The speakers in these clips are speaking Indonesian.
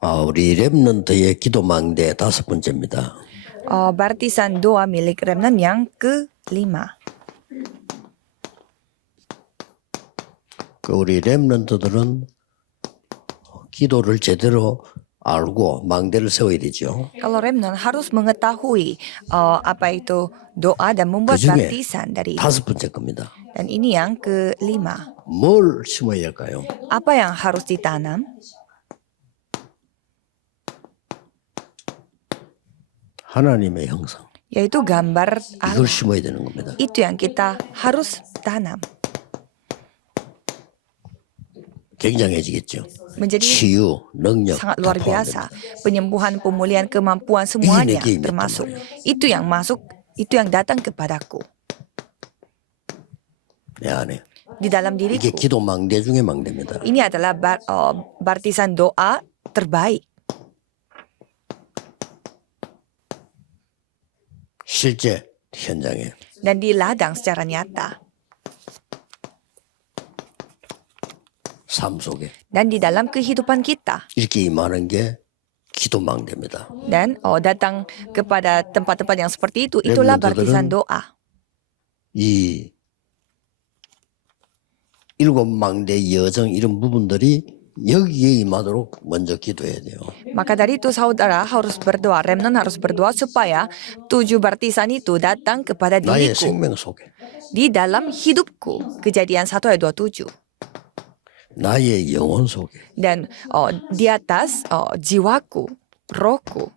우리 렘넌트의 기도망대 5번째입니다. Barisan doa milik Remnant yang ke-5. 우리 렘넌트들은 기도를 제대로 알고 망대를 세워야 되죠. Kalau Remnant harus mengetahui apa itu doa dan membuat 그중에 barisan dari itu. 5번째 겁니다. Dan ini yang ke-5. 뭘 심어야 할까요? Apa yang harus ditanam? 하나님의 형상. Yaitu gambar Allah. 이걸 심어야 되는 겁니다. Itu yang kita harus tanam. 굉장해지겠죠. Menjadi 치유, 능력 sangat 다 luar biasa. 포함됩니다. Penyembuhan, pemulihan, kemampuan semuanya 내게 임했단 termasuk. 말이에요. Itu yang masuk, itu yang datang kepadaku. 내 안에. Di dalam 이게 diriku. 기도 망대 중에 망대입니다. Ini adalah barisan doa terbaik. 실제 현장에 Dan di ladang secara nyata. 삶 속에 Dan di dalam kehidupan kita. 이렇게 임하는 게 기도 망대입니다. Dan datang kepada tempat-tempat yang seperti itu, itulah barisan doa. 이 7망대 여정 이런 부분들이 여기에 임하도록 먼저 기도해야 돼요. Maka dari itu saudara harus berdoa, Remnant harus berdoa supaya 7 barisan itu datang kepada 나의 diriku. 생명 속에 Di dalam hidupku. Kejadian 1 ayat 27. 나의 영혼 속에 Dan di atas jiwaku, rohku.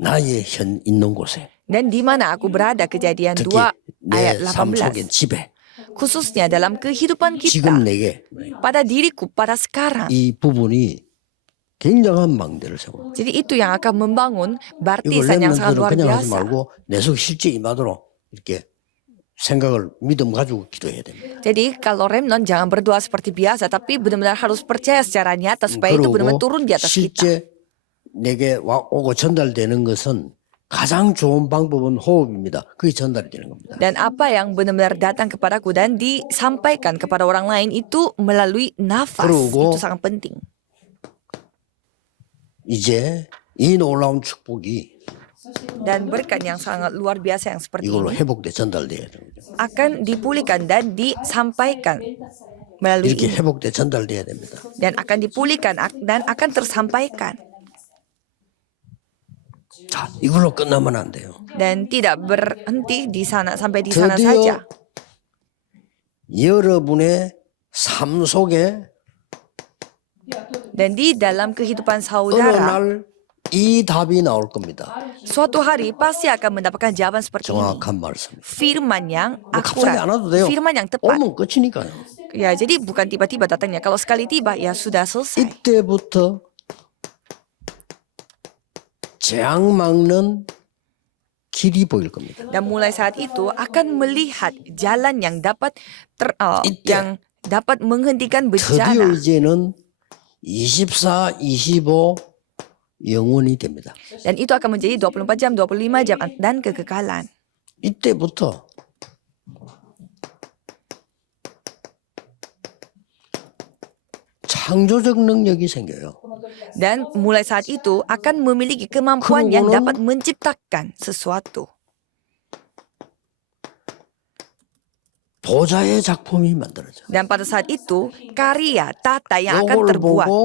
나의 현 있는 곳에 Dan di mana aku berada, kejadian 특히 2 내 ayat 삶 속에 18. 집에 Khususnya dalam kehidupan 지금 kita, 내게 pada diriku, pada sekarang. 이 부분이 굉장한 망대를 세워. Jadi itu yang akan membangun 이걸 barisan yang sangat 렘넌트들은 luar 그냥 하지 biasa. 말고 내 속 실제 임하도록 이렇게 생각을 믿음 가지고 기도해야 됩니다. Jadi kalau Remnant jangan berdoa seperti biasa, tapi benar-benar harus percaya secara nyata supaya itu benar-benar turun di atas kita. 실제 내게 오고 전달되는 것은 가장 좋은 방법은 호흡입니다. 그게 전달이 되는 겁니다. Dan apa yang benar-benar datang kepadaku dan disampaikan kepada orang lain itu melalui nafas. 그리고 Itu sangat penting. 이제 이 놀라운 축복이 Dan berkat yang sangat luar biasa yang seperti 이걸로 ini 회복돼 전달돼야 됩니다. akan dipulihkan dan disampaikan melalui 이렇게 ini. 회복돼 전달돼야 됩니다. Dan akan dipulihkan dan akan tersampaikan. 자, 이걸로 끝나면 안 돼요. Dan tidak berhenti di sana sampai di sana 드디어 saja. 여러분의 삶 속에 Dan di dalam kehidupan 어느 saudara, 날 이 답이 나올 겁니다. suatu hari pasti akan mendapatkan jawaban seperti ini. 정확한 말씀. Firman yang 갑자기 안 akurat. 와도 돼요. Firman yang tepat. 오면 끝이니까요. Ya, jadi bukan tiba-tiba datangnya. Kalau sekali tiba, ya sudah selesai. 이때부터 재앙 막는 길이 보일 겁니다. Dan mulai saat itu akan melihat jalan yang dapat 이때 yang dapat menghentikan 드디어 bencana. 이제는 24, 25 영원이 됩니다. Dan itu akan menjadi 24 jam, 25 jam dan kekekalan. 이때부터 창조적 능력이 생겨요. Dan mulai saat itu akan memiliki kemampuan yang 그러고는 dapat menciptakan sesuatu. 보좌의 작품이 만들어져. Dan pada saat itu karya tata yang akan 이걸 terbuat. 보고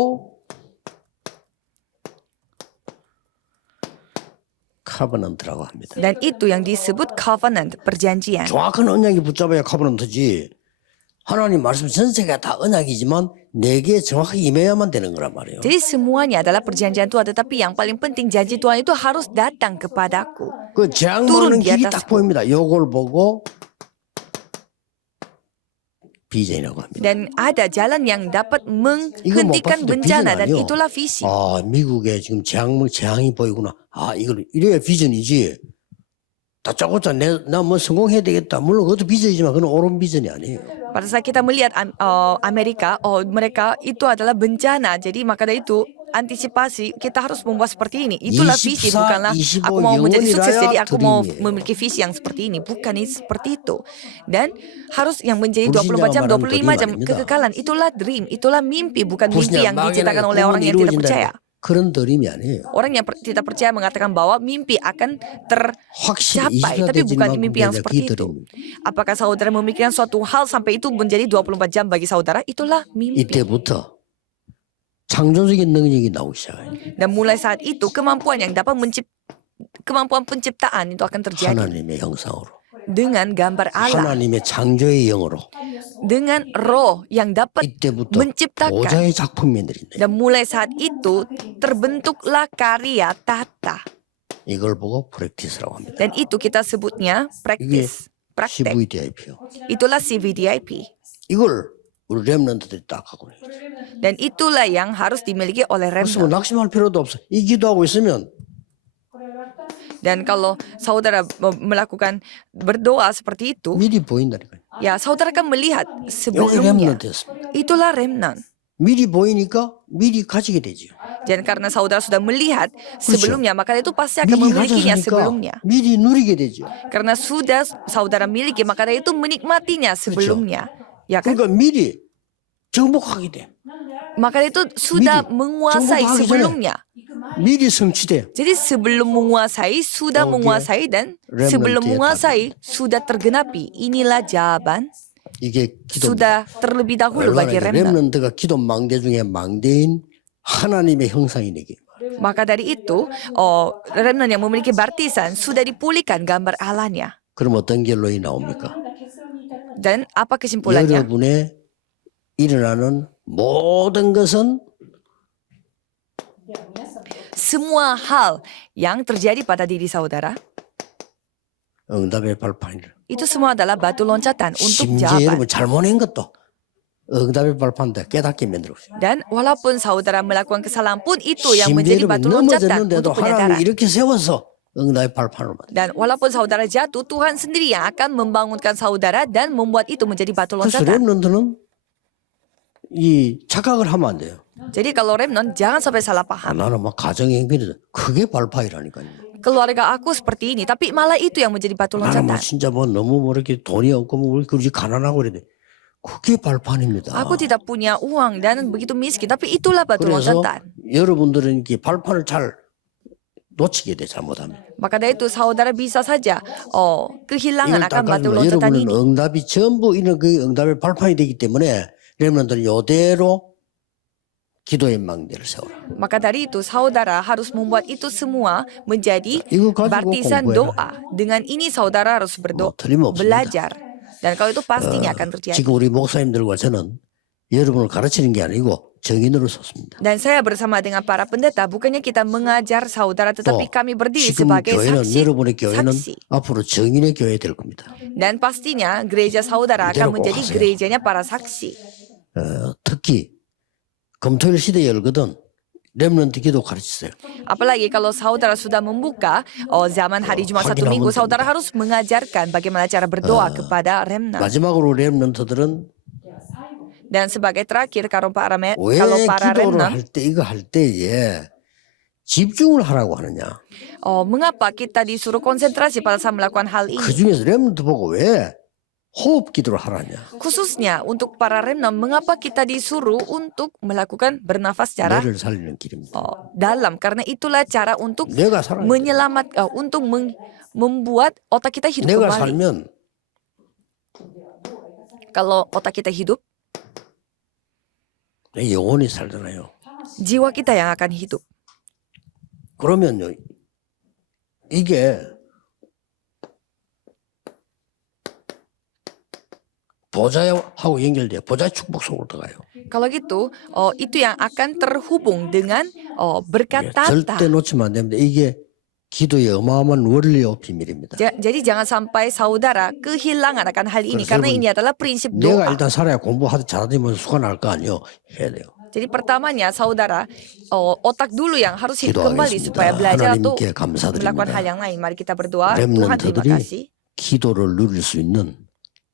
카버넌트라고 합니다. Dan itu yang disebut covenant, perjanjian. 정확한 언약이 붙잡아야 카버넌트지. 하나님 말씀 전체가 다 언약이지만 내게 정확하게 임해야만 되는 거란 말이에요. Jadi semuanya adalah perjanjian Tuhan, tetapi yang paling penting janji Tuhan itu harus datang kepadaku. 그 재앙 막는 turun di 길이 딱 atasku. 보입니다. 이걸 보고 비전이라고 합니다. Dan ada jalan yang dapat menghentikan 봤을 때 bencana 비전 dan 아니요. itulah visi. 아, 미국에 지금 재앙이 보이구나. 아, 이걸 이래야 비전이지. 다짜고짜 나 뭐 성공해야 되겠다. 물론 그것도 비전이지만 그건 옳은 비전이 아니에요. Pada saat kita melihat Amerika, mereka itu adalah bencana. Jadi maka dari itu antisipasi kita harus membuat seperti ini. Itulah visi, 24, bukanlah 25 aku mau menjadi sukses 영원이라야 jadi aku mau 드림이에요. memiliki visi yang seperti ini. Bukan seperti itu. Dan harus yang menjadi 불신자가 24 jam, 말하는 25 jam 드림 아닙니다. kekekalan. Itulah dream, itulah mimpi, bukan mimpi yang 불신자 diciptakan 막연하게 oleh orang 꿈은 yang tidak percaya. 이루어진다는 그런 드림이 아니에요. Orang yang tidak percaya mengatakan bahwa mimpi akan 확실히 tercapai, 24 tapi 되질 bukan 만큼 mimpi yang 되자 seperti 그 itu. 드림입니다. Apakah saudara memikirkan suatu hal sampai itu menjadi 24 jam bagi saudara? Itulah mimpi. 이때부터 창조적인 능력이 나오기 시작해요. Dan mulai saat itu kemampuan yang dapat kemampuan penciptaan itu akan terjadi 하나님의 형상으로, dengan gambar Allah, 하나님의 창조의 영으로. dengan roh yang dapat 이때부터 menciptakan. 보좌의 작품들이 있네. Dan mulai saat itu terbentuklah karya tata. 이걸 보고 프랙티스라고 합니다. Dan itu kita sebutnya praktis, praktek. CVDIP요. Itulah CVDIP. 이걸 우리 렘넌트들이 딱 하고 있어요. Dan itulah yang harus dimiliki oleh 그래서 뭐 remnant. 낙심할 필요도 없어. 이 기도하고 있으면 Dan kalau saudara melakukan berdoa seperti itu, 미리 보인다니까요. ya saudara akan melihat 여기 sebelumnya. 렘넌트였습니다. Itulah remnant. 미리 보이니까 미리 가지게 되죠. Dan karena saudara sudah melihat sebelumnya, maka itu pasti akan 미리 memilikinya 가졌으니까 sebelumnya. 미리 누리게 되죠. Karena sudah saudara miliki, maka itu menikmatinya sebelumnya. Ya kan? 그러니까 미리 정복하게 돼. Maka itu sudah 미리 menguasai 정복하기 전에 sebelumnya. 미리 성취돼. Jadi sebelum menguasai, sudah Oke. menguasai, dan Remnant sebelum dia menguasai, sudah tergenapi. Inilah jawaban, 이게 기도입니다. sudah terlebih dahulu 얼마나 bagi 이게 remnant. 렘넌트가 기도 망대 중에 망대인 하나님의 형상이 되게. Maka dari itu, remnant yang memiliki baptisan sudah dipulihkan gambar Allahnya. 그럼 어떤 결론이 나옵니까? Dan apa kesimpulannya? 여러분의 일어나는 모든 것은 Semua hal yang terjadi pada diri saudara, 응답의 발판이라. itu semua adalah batu loncatan untuk 심지어 jawaban. 여러분 잘못한 것도 응답의 발판인데 깨닫게 만들고 있어요. Dan walaupun saudara melakukan kesalahan pun, itu yang 심지어 menjadi 여러분 batu loncatan 넘어졌는데도 untuk penyadaran. 하나님이 이렇게 세워서 응답의 발판으로 만들어요. Dan walaupun saudara jatuh, Tuhan sendiri yang akan membangunkan saudara dan membuat itu menjadi batu 그래서 loncatan. 렘넌트는 이 착각을 하면 안 돼요. Jadi kalau remnant, jangan sampai salah paham. 나는 막 가정행비를 그게 발판이라니까요. Keluarga aku seperti ini, tapi malah itu yang menjadi batu 나는 뭐 loncatan. 진짜 뭐 너무 뭐 이렇게 돈이 없고 뭐 그렇게 가난하고 그래. 그게 발판입니다. Aku tidak punya uang dan begitu miskin, tapi itulah batu 그래서 loncatan. 여러분들은 이렇게 발판을 잘 놓치게 돼 잘못하면. Maka dari itu saudara bisa saja kehilangan 이걸 akan batu 닦아주면 loncatan 여러분은 ini. 응답이 전부 이런 그 응답의 발판이 되기 때문에 렘넌트는 이대로 기도의 망대를 세워라. Maka dari itu saudara harus membuat itu semua menjadi 이거 가지고 baptisan 공부해라. doa. Dengan ini saudara harus berdoa, 틀림없습니다. belajar. Dan kalau itu pastinya akan terjadi. 지금 우리 목사님들과 저는 여러분을 가르치는 게 아니고 정인으로 섰습니다. Dan saya bersama dengan para pendeta, bukannya kita mengajar saudara, tetapi 또 kami berdiri 지금 sebagai 교회는 saksi. 여러분의 교회는 saksi. 앞으로 정인의 교회 될 겁니다. Dan pastinya gereja saudara 이대로 akan 꼭 menjadi 하세요. gerejanya para saksi. 특히 금토일 시대 열거든 렘넌트 기도 가르치세요. Apalagi kalau saudara sudah membuka zaman hari Jumat Satu 확인하면 Minggu, 됩니다. saudara harus mengajarkan bagaimana cara berdoa kepada remnant. 마지막으로 렘넌트들은 Dan sebagai terakhir, kalau para 왜 remnant, 기도를 할 때 이거 할 때에 집중을 하라고 하느냐. mengapa kita disuruh konsentrasi pada saat melakukan hal ini? 그 중에서 렘넌트 보고 왜 호흡 기도를 하라냐. Khususnya untuk para remnant, mengapa kita disuruh untuk melakukan bernafas secara 뇌를 살리는 길입니다. dalam? Karena itulah cara untuk 내가 살아야 돼. untuk membuat otak kita hidup 내가 kembali. 살면 Kalau otak kita hidup, 내 영혼이 살잖아요. jiwa kita yang akan hidup. 그러면요, 이게 보좌하고 연결돼요. 보좌의 축복 속으로 들어가요. Kalau gitu, itu yang akan terhubung dengan berkat 절대 tata. 놓치면 안 됩니다. 이게 기도의 어마어마한 원리와 비밀입니다. Jadi jangan sampai saudara kehilangan akan hal ini, 그래서 karena 여러분, ini adalah prinsip 내가 doa. 일단 살아야 공부하다 잘하면 수가 날 거 아니에요. 해야 돼요. Jadi pertamanya saudara, otak dulu yang harus hidup kembali 기도하겠습니다. supaya belajar atau 하나님께 melakukan hal 감사드립니다. yang lain. Mari kita berdoa. Tuhan, terima 렘넌트들이 kasih. 기도를 누릴 수 있는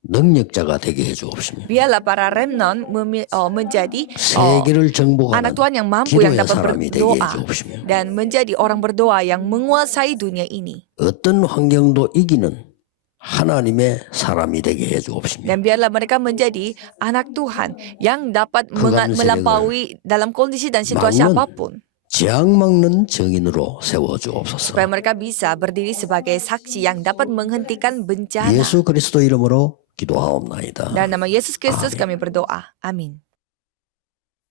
능력자가 되게 해주옵시며 Biarlah para remnant menjadi 세계를 anak 정복하는 Tuhan yang mampu, yang 기도의 dapat 사람이 되게 berdoa 해주옵시며 dan menjadi orang berdoa yang menguasai dunia ini. 어떤 환경도 이기는 하나님의 사람이 되게 해주옵시며 Dan biarlah mereka menjadi anak Tuhan yang dapat 그간 melampaui dalam kondisi dan situasi 막는 apapun. 재앙 막는 증인으로 세워주옵소서. Supaya mereka bisa berdiri sebagai saksi yang dapat menghentikan bencana. 예수 그리스도 이름으로 기도하옵나이다. Dalam nama Yesus Kristus Amin. kami berdoa. Amin.